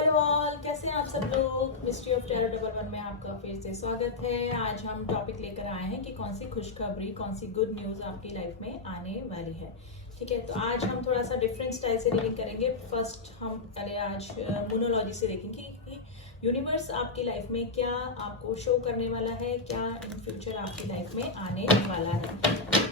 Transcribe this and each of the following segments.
Hello all, कैसे हैं आप सब लोग। Mystery of tarot double one में आपका फिर से स्वागत है। आज हम टॉपिक लेकर आए हैं कि कौन सी खुशखबरी, कौन सी गुड न्यूज़ आपकी लाइफ में आने वाली है। ठीक है, तो आज हम थोड़ा सा डिफरेंट स्टाइल से रीडिंग करेंगे। फर्स्ट हम पहले आज मोनोलॉजी से देखेंगे कि यूनिवर्स आपकी लाइफ में क्या आपको शो करने वाला है, क्या इन फ्यूचर आपकी लाइफ में आने वाला है,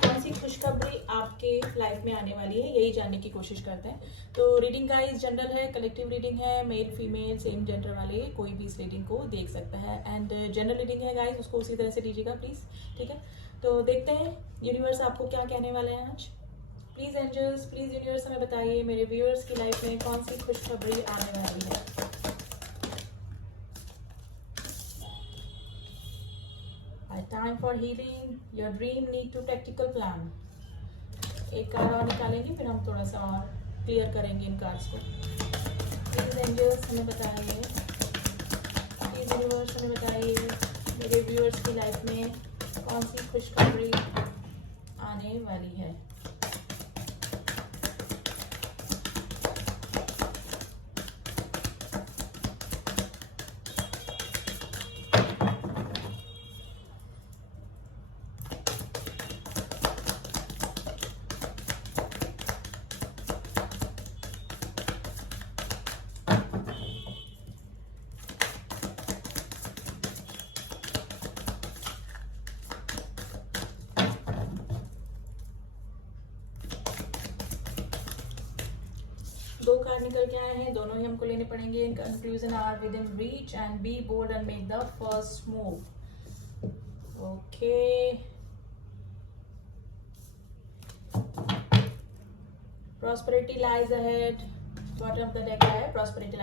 कौन सी खुशखबरी आपके लाइफ में आने वाली है, यही जानने की कोशिश करते हैं। तो रीडिंग गाइस जनरल है, कलेक्टिव रीडिंग है, मेल फीमेल सेम जेंडर वाले कोई भी इस रीडिंग को देख सकता है। एंड जनरल रीडिंग है गाइस, उसको उसी तरह से लीजिएगा प्लीज। ठीक है, तो देखते हैं यूनिवर्स आपको क्या कहने वाले हैं आज। प्लीज एंजल्स, प्लीज यूनिवर्स हमें बताइए मेरे व्यूअर्स की लाइफ में कौन सी खुशखबरी आने वाली है। Time for healing your dream need to practical plan. एक कार्ड और निकालेंगे, फिर हम थोड़ा सा और क्लियर करेंगे इन कार्ड्स को। प्लीज एंजल्स हमें बताइए, प्लीज यूनिवर्स हमें बताइए मेरे व्यूअर्स की लाइफ में कौन सी खुशखबरी आने वाली है। दो कार्ड निकल के आए हैं, दोनों ही हमको लेने पड़ेंगे। Conclusion are within reach and be bold and make the first move. Okay, prosperity lies ahead. Bottom of the deck है प्रॉस्पेरिटी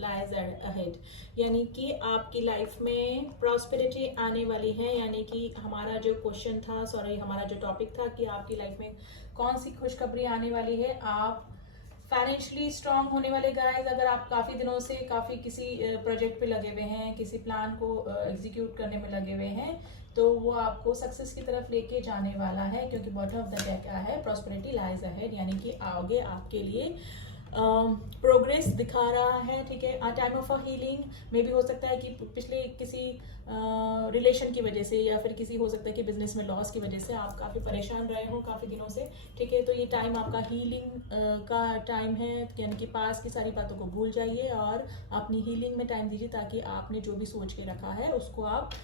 लाइज अहेड, यानी कि आपकी लाइफ में प्रॉस्पेरिटी आने वाली है। यानी कि हमारा जो क्वेश्चन था, सॉरी हमारा जो टॉपिक था कि आपकी लाइफ में कौन सी खुशखबरी आने वाली है। आप फाइनेंशियली स्ट्रांग होने वाले गाइस, अगर आप काफ़ी दिनों से काफ़ी किसी प्रोजेक्ट पे लगे हुए हैं, किसी प्लान को एग्जीक्यूट करने में लगे हुए हैं, तो वो आपको सक्सेस की तरफ लेके जाने वाला है। क्योंकि बॉटम ऑफ द डेक क्या है, प्रॉस्पेरिटी लाइज अहेड, यानी कि आगे आपके लिए प्रोग्रेस दिखा रहा है। ठीक है, टाइम ऑफ अ हीलिंग में भी हो सकता है कि पिछले किसी रिलेशन की वजह से, या फिर किसी हो सकता है कि बिजनेस में लॉस की वजह से आप काफ़ी परेशान रहे हो काफ़ी दिनों से। ठीक है, तो ये टाइम आपका हीलिंग का टाइम है, यानी कि पास की सारी बातों को भूल जाइए और अपनी हीलिंग में टाइम दीजिए, ताकि आपने जो भी सोच के रखा है उसको आप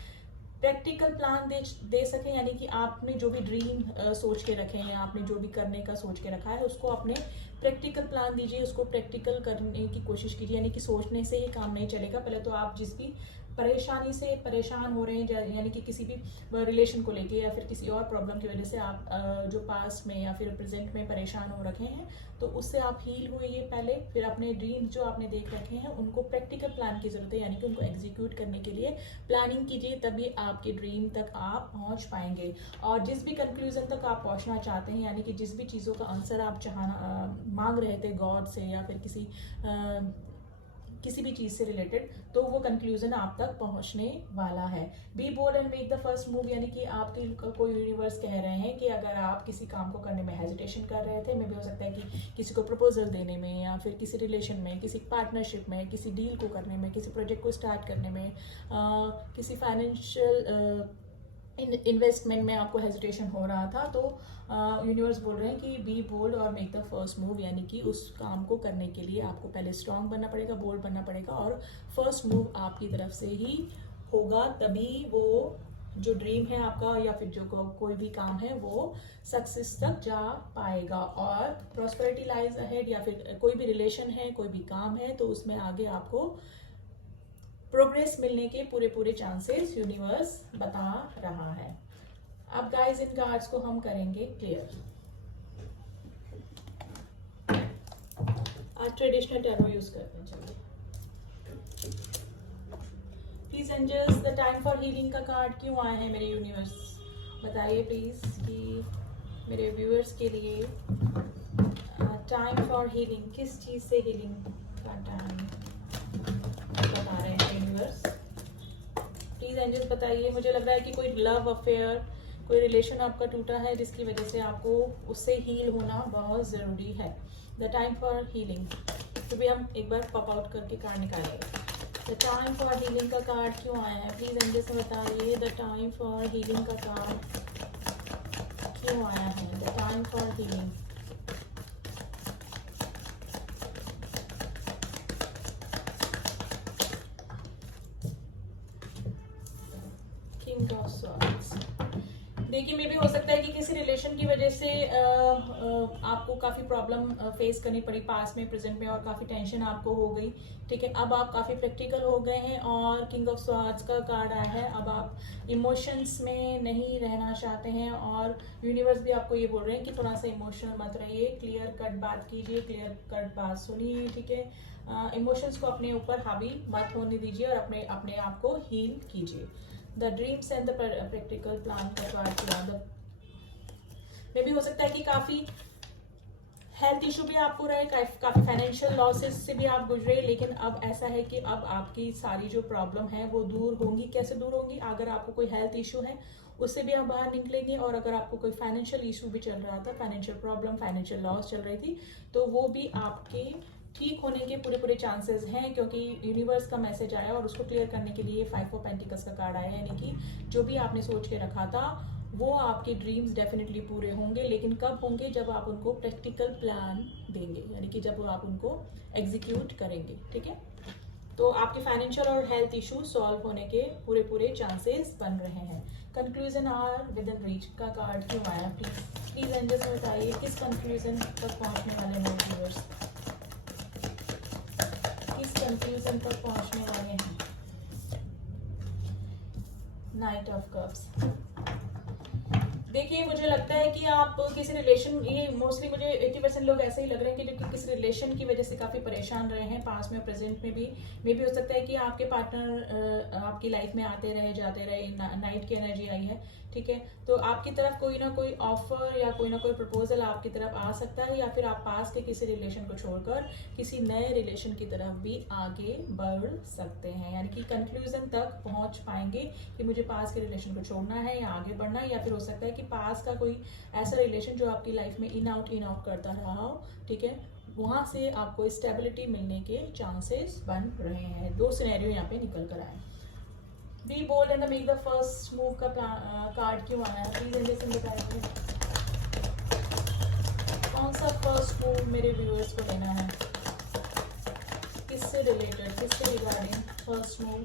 प्रैक्टिकल प्लान दे सकें। यानी कि आपने जो भी ड्रीम सोच के रखे हैं, आपने जो भी करने का सोच के रखा है, उसको अपने प्रैक्टिकल प्लान दीजिए, उसको प्रैक्टिकल करने की कोशिश कीजिए। यानी कि सोचने से ही काम नहीं चलेगा। पहले तो आप जिस भी परेशानी से परेशान हो रहे हैं, यानी कि किसी भी रिलेशन को लेके या फिर किसी और प्रॉब्लम की वजह से आप जो पास्ट में या फिर प्रेजेंट में परेशान हो रखे हैं, तो उससे आप हील होइए पहले। फिर अपने ड्रीम्स जो आपने देख रखे हैं उनको प्रैक्टिकल प्लान की जरूरत है, यानी कि उनको एग्जीक्यूट करने के लिए प्लानिंग कीजिए, तभी आपके ड्रीम तक आप पहुंच पाएंगे। और जिस भी कंक्लूजन तक आप पहुंचना चाहते हैं, यानी कि जिस भी चीज़ों का आंसर आप मांग रहे थे गॉड से या फिर किसी भी चीज़ से रिलेटेड, तो वो कंक्लूजन आप तक पहुंचने वाला है। Be bold and make the first move, यानी कि आपके कोई यूनिवर्स कह रहे हैं कि अगर आप किसी काम को करने में हेजिटेशन कर रहे थे, मे भी हो सकता है कि किसी को प्रपोजल देने में, या फिर किसी रिलेशन में, किसी पार्टनरशिप में, किसी डील को करने में, किसी प्रोजेक्ट को स्टार्ट करने में, किसी फाइनेंशियल इन्वेस्टमेंट में आपको हेजिटेशन हो रहा था, तो यूनिवर्स बोल रहे हैं कि बी बोल्ड और मेक द फर्स्ट मूव। यानी कि उस काम को करने के लिए आपको पहले स्ट्रांग बनना पड़ेगा, बोल्ड बनना पड़ेगा, और फर्स्ट मूव आपकी तरफ से ही होगा। तभी वो जो ड्रीम है आपका या फिर जो कोई भी काम है वो सक्सेस तक जा पाएगा। और प्रॉस्पेरिटी लाइज अहेड, या फिर कोई भी रिलेशन है, कोई भी काम है, तो उसमें आगे आपको प्रोग्रेस मिलने के पूरे चांसेस यूनिवर्स बता रहा है। अब गाइस इन कार्ड्स को हम करेंगे क्लियर। आज ट्रेडिशनल टैरो यूज करते हैं। चलिए, please angels the time for healing का कार्ड क्यों आया है मेरे यूनिवर्स, बताइए प्लीज कि मेरे व्यूअर्स के लिए टाइम फॉर हीलिंग, किस चीज से हीलिंग का टाइम बता रहे हैं यूनिवर्स। प्लीज एंजल्स बताइए। मुझे लग रहा है कि कोई लव अफेयर, कोई रिलेशन आपका टूटा है, जिसकी वजह से आपको उससे हील होना बहुत ज़रूरी है। The time for healing. फिर भी हम एक बार पॉप आउट करके कार्ड निकालेंगे। द टाइम फॉर हीलिंग का कार्ड क्यों आया है, प्लीज एंजल्स में बताइए। द टाइम फॉर हीलिंग का कार्ड क्यों आया है, the time for healing. King of swords. देखिए, मे भी हो सकता है कि किसी रिलेशन की वजह से आपको काफ़ी प्रॉब्लम फेस करनी पड़ी पास में, प्रेजेंट में, और काफ़ी टेंशन आपको हो गई। ठीक है, अब आप काफ़ी प्रैक्टिकल हो गए हैं और किंग ऑफ स्वॉर्ड्स का कार्ड आया है। अब आप इमोशंस में नहीं रहना चाहते हैं और यूनिवर्स भी आपको ये बोल रहे हैं कि थोड़ा सा इमोशनल मत रहिए, क्लियर कट बात कीजिए, क्लियर कट बात सुनिए। ठीक है, इमोशंस को अपने ऊपर हावी मत होने दीजिए और अपने अपने आप को हील कीजिए। The dreams and the practical plan का कार्ड किया। मे भी हो सकता है कि काफी हेल्थ इशू भी आपको रहे, काफी फाइनेंशियल लॉसेस से भी आप गुजरे, लेकिन अब ऐसा है कि अब आपकी सारी जो प्रॉब्लम है वो दूर होंगी। कैसे दूर होंगी? अगर आपको कोई हेल्थ इशू है उससे भी आप बाहर निकलेंगे, और अगर आपको कोई फाइनेंशियल इशू भी चल रहा था, फाइनेंशियल प्रॉब्लम, फाइनेंशियल लॉस चल रही थी, तो वो भी आपके ठीक होने के पूरे पूरे चांसेस हैं, क्योंकि यूनिवर्स का मैसेज आया और उसको क्लियर करने के लिए 5 ऑफ पेंटिकल्स का कार्ड आया। यानी कि जो भी आपने सोच के रखा था वो आपके ड्रीम्स डेफिनेटली पूरे होंगे, लेकिन कब होंगे? जब आप उनको प्रैक्टिकल प्लान देंगे, यानी कि जब आप उनको एग्जीक्यूट करेंगे। ठीक है, तो आपके फाइनेंशियल और हेल्थ इशू सॉल्व होने के पूरे पूरे चांसेस बन रहे हैं। Conclusion are within reach का कार्ड क्यों आया? प्लीज एंजल्स में बताइए किस कंक्लूजन तक पहुंचने वाले हैं व्यूअर्स, किस कंक्लूजन तक पहुंचने वाले हैं? Night of cups. देखिए, मुझे लगता है कि आप किसी रिलेशन, ये मोस्टली मुझे 80% लोग ऐसे ही लग रहे हैं कि जो कि किसी रिलेशन की वजह से काफ़ी परेशान रहे हैं, पास में प्रेजेंट में भी। मे भी हो सकता है कि आपके पार्टनर आपकी लाइफ में आते रहे जाते रहे, नाइट की एनर्जी आई है। ठीक है, तो आपकी तरफ कोई ना कोई ऑफर या कोई ना कोई प्रपोजल आपकी तरफ आ सकता है, या फिर आप पास के किसी रिलेशन को छोड़कर किसी नए रिलेशन की तरफ भी आगे बढ़ सकते हैं। यानी कि कंक्लूजन तक पहुंच पाएंगे कि मुझे पास के रिलेशन को छोड़ना है या आगे बढ़ना है, या फिर हो सकता है कि पास का कोई ऐसा रिलेशन जो आपकी लाइफ में इन आउट करता रहा हो, ठीक है, वहां से आपको स्टेबिलिटी मिलने के चांसेस बन रहे हैं। 2 सिनेरियो यहाँ पे निकल कर आए। Be bold and make the first move का कार्ड क्यों आया? प्लीज एंजल्स बताइए कौन सा फर्स्ट मूव मेरे व्यूअर्स को लेना है, किससे रिलेटेड, किससे रिगार्डिंग फर्स्ट मूव?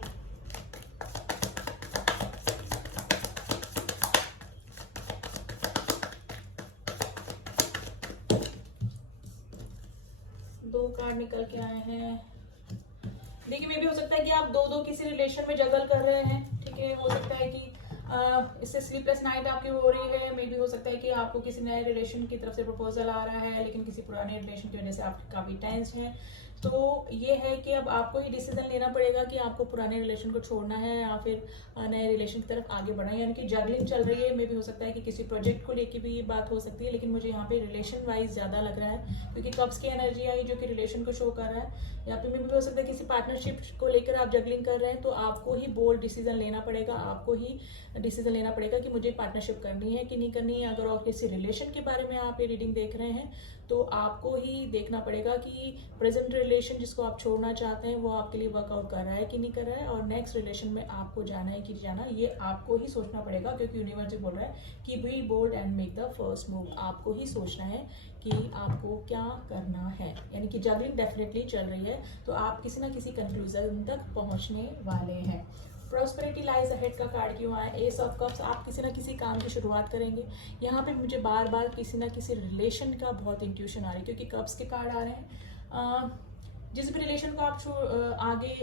दो कार्ड निकल के आए हैं। देखिए, मे भी हो सकता है कि आप दो किसी रिलेशन में जगल कर रहे हैं। ठीक है, हो सकता है कि इससे स्लीपलेस नाइट आपकी हो रही है। मे भी हो सकता है कि आपको किसी नए रिलेशन की तरफ से प्रपोजल आ रहा है, लेकिन किसी पुराने रिलेशन की वजह से आप काफी टेंस हैं। तो ये है कि अब आपको ही डिसीजन लेना पड़ेगा कि आपको पुराने रिलेशन को छोड़ना है या फिर नए रिलेशन की तरफ आगे बढ़ना है। यानी कि जगलिंग चल रही है। मे भी हो सकता है कि किसी प्रोजेक्ट को लेके भी ये बात हो सकती है, लेकिन मुझे यहाँ पे रिलेशन वाइज ज्यादा लग रहा है, क्योंकि कप्स की एनर्जी आई जो कि रिलेशन को शो कर रहा है। या फिर मे भी हो सकता है किसी पार्टनरशिप को लेकर आप जगलिंग कर रहे हैं, तो आपको ही बोल्ड डिसीजन लेना पड़ेगा, आपको ही डिसीजन लेना पड़ेगा कि मुझे पार्टनरशिप करनी है कि नहीं करनी है। अगर आप किसी रिलेशन के बारे में आप ये रीडिंग देख रहे हैं, तो आपको ही देखना पड़ेगा कि प्रेजेंट रिलेशन जिसको आप छोड़ना चाहते हैं वो आपके लिए वर्कआउट कर रहा है कि नहीं कर रहा है, और नेक्स्ट रिलेशन में आपको जाना है कि जाना, ये आपको ही सोचना पड़ेगा, क्योंकि यूनिवर्स बोल रहा है कि be bold and make the first move. आपको ही सोचना है कि आपको क्या करना है। यानी कि जगलिंग डेफिनेटली चल रही है, तो आप किसी ना किसी कंक्लूजन तक पहुंचने वाले हैं। प्रॉस्पेरिटी लाइज अहेड का कार्ड क्यों आया? S of cups. आप किसी ना किसी काम की शुरुआत करेंगे। यहाँ पे मुझे बार बार किसी ना किसी रिलेशन का बहुत इंट्यूशन आ रही है, क्योंकि कप्स के कार्ड आ रहे हैं। जिस भी रिलेशन को आप आगे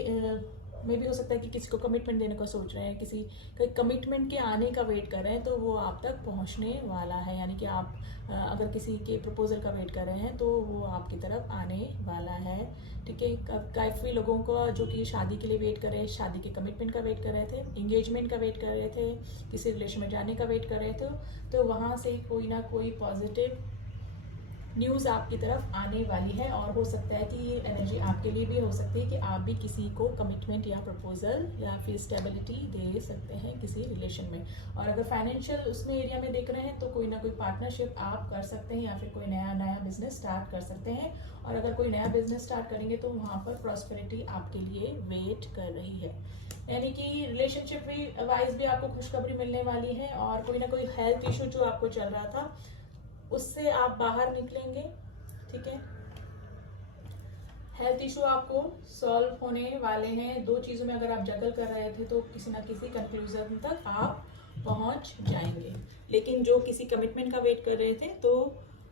में भी हो सकता है कि किसी को कमिटमेंट देने का सोच रहे हैं, किसी का कमिटमेंट के आने का वेट कर रहे हैं, तो वो आप तक पहुंचने वाला है। यानी कि आप अगर किसी के प्रपोजल का वेट कर रहे हैं तो वो आपकी तरफ आने वाला है। ठीक है, काफ़ी लोगों को जो कि शादी के लिए वेट कर रहे हैं, शादी के कमिटमेंट का वेट कर रहे थे, इंगेजमेंट का वेट कर रहे थे, किसी रिलेशन में जाने का वेट कर रहे थे, तो वहाँ से कोई ना कोई पॉजिटिव न्यूज़ आपकी तरफ आने वाली है, और हो सकता है कि ये एनर्जी आपके लिए भी हो सकती है कि आप भी किसी को कमिटमेंट या प्रपोजल या फिर स्टेबिलिटी दे सकते हैं किसी रिलेशन में। और अगर फाइनेंशियल उसमें एरिया में देख रहे हैं तो कोई ना कोई पार्टनरशिप आप कर सकते हैं या फिर कोई नया बिजनेस स्टार्ट कर सकते हैं। और अगर कोई नया बिजनेस स्टार्ट करेंगे तो वहाँ पर प्रॉस्पेरिटी आपके लिए वेट कर रही है, यानी कि रिलेशनशिप भी वाइज भी आपको खुशखबरी मिलने वाली है। और कोई ना कोई हेल्थ इशू जो आपको चल रहा था उससे आप बाहर निकलेंगे, ठीक है। हेल्थ इशू आपको सॉल्व होने वाले हैं। 2 चीज़ों में अगर आप जगल कर रहे थे तो किसी ना किसी कंक्लूजन तक आप पहुंच जाएंगे। लेकिन जो किसी कमिटमेंट का वेट कर रहे थे तो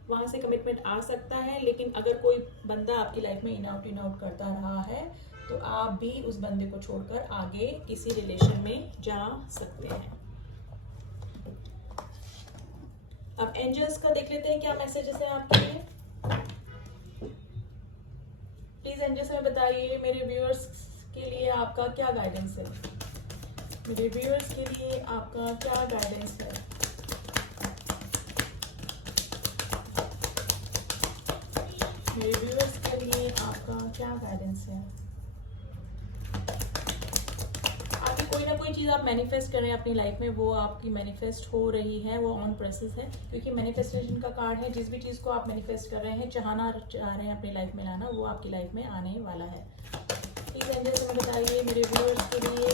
वहां से कमिटमेंट आ सकता है। लेकिन अगर कोई बंदा आपकी लाइफ में इन आउट करता रहा है तो आप भी उस बंदे को छोड़कर आगे किसी रिलेशन में जा सकते हैं। अब एंजल्स का देख लेते हैं क्या मैसेजेस है आपके लिए। प्लीज एंजल्स में बताइए मेरे व्यूअर्स के लिए आपका क्या गाइडेंस है। मेरे व्यूअर्स के लिए आपका क्या गाइडेंस है। मेरे व्यूअर्स के लिए आपका क्या गाइडेंस है। आपकी कोई ना कोई चीज़ आप मैनिफेस्ट कर रहे हैं अपनी लाइफ में, वो आपकी मैनिफेस्ट हो रही है, वो ऑन प्रोसेस है। क्योंकि मैनिफेस्टेशन का कार्ड है, जिस भी चीज़ को आप मैनिफेस्ट कर रहे हैं, चाहना चाह रहे हैं अपनी लाइफ में लाना, वो आपकी लाइफ में आने वाला है। प्लीज एंजल्स में बताइए मेरे व्यूअर्स के लिए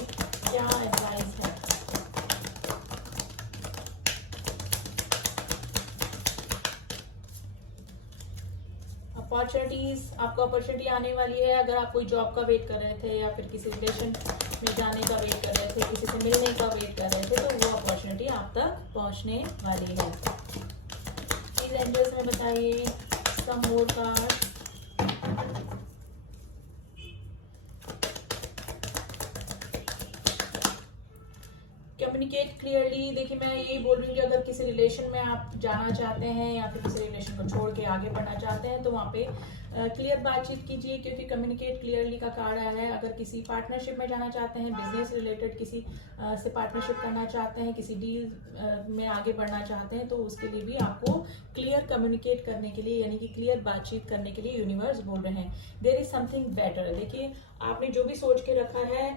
क्या एडवाइस है। अपॉर्चुनिटीज, आपको अपॉर्चुनिटी आने वाली है। अगर आप कोई जॉब का वेट कर रहे थे या फिर किसी रिलेशन में जाने का वेट कर रहे थे, किसी से मिलने का वेट कर रहे थे, तो वो अपॉर्चुनिटी आप तक पहुंचने वाली है। प्लीज एंजल्स में बताइए सम मोर कार्ड। Communicate clearly. देखिए मैं यही बोल रही हूँ कि अगर किसी रिलेशन में आप जाना चाहते हैं या फिर किसी रिलेशन को छोड़ के आगे बढ़ना चाहते हैं तो वहाँ पे क्लियर बातचीत कीजिए, क्योंकि कम्युनिकेट क्लियरली का कार्ड आया है। अगर किसी पार्टनरशिप में जाना चाहते हैं, बिजनेस रिलेटेड किसी से पार्टनरशिप करना चाहते हैं, किसी डील में आगे बढ़ना चाहते हैं, तो उसके लिए भी आपको क्लियर कम्युनिकेट करने के लिए, यानी कि क्लियर बातचीत करने के लिए यूनिवर्स बोल रहे हैं देयर इज समथिंग बेटर। देखिए आपने जो भी सोच के रखा है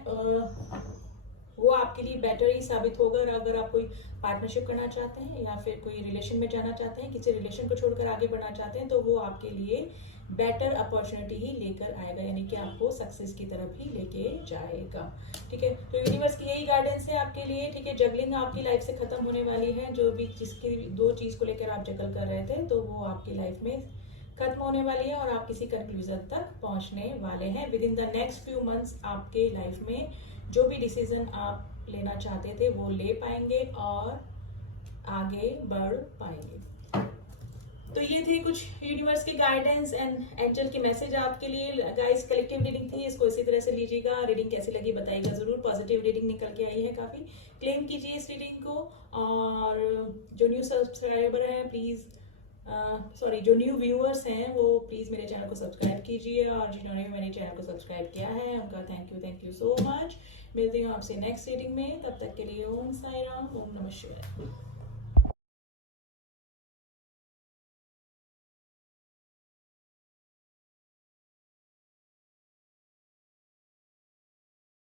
वो आपके लिए बेटर ही साबित होगा। अगर आप कोई पार्टनरशिप करना चाहते हैं या फिर कोई रिलेशन में जाना चाहते हैं, किसी रिलेशन को छोड़कर आगे बढ़ना चाहते हैं, तो वो आपके लिए बेटर अपॉर्चुनिटी ही लेकर आएगा, यानी कि आपको सक्सेस की तरफ ही लेके जाएगा, ठीक है। तो यूनिवर्स की यही गाइडेंस है आपके लिए, ठीक है। जगलिंग आपकी लाइफ से खत्म होने वाली है। जो भी जिसकी 2 चीज को लेकर आप जगल कर रहे थे, तो वो आपकी लाइफ में खत्म होने वाली है और आप किसी कंक्लूजन तक पहुंचने वाले हैं। With in the next few months आपके लाइफ में जो भी डिसीजन आप लेना चाहते थे वो ले पाएंगे और आगे बढ़ पाएंगे। तो ये थे कुछ यूनिवर्स के गाइडेंस एंड एंजल के मैसेज आपके लिए। गाइस कलेक्टिव रीडिंग थी, इसको इसी तरह से लीजिएगा। रीडिंग कैसी लगी बताइएगा जरूर। पॉजिटिव रीडिंग निकल के आई है काफी। क्लेम कीजिए इस रीडिंग को। और जो न्यू सब्सक्राइबर हैं प्लीज जो न्यू व्यूअर्स हैं वो प्लीज मेरे चैनल को सब्सक्राइब कीजिए, और जिन्होंने मेरे चैनल को सब्सक्राइब किया है उनका थैंक यू सो मच। मिलती हूँ आपसे नेक्स्ट रीडिंग में, तब तक के लिए ओम साई राम, ओम नमः शिवाय।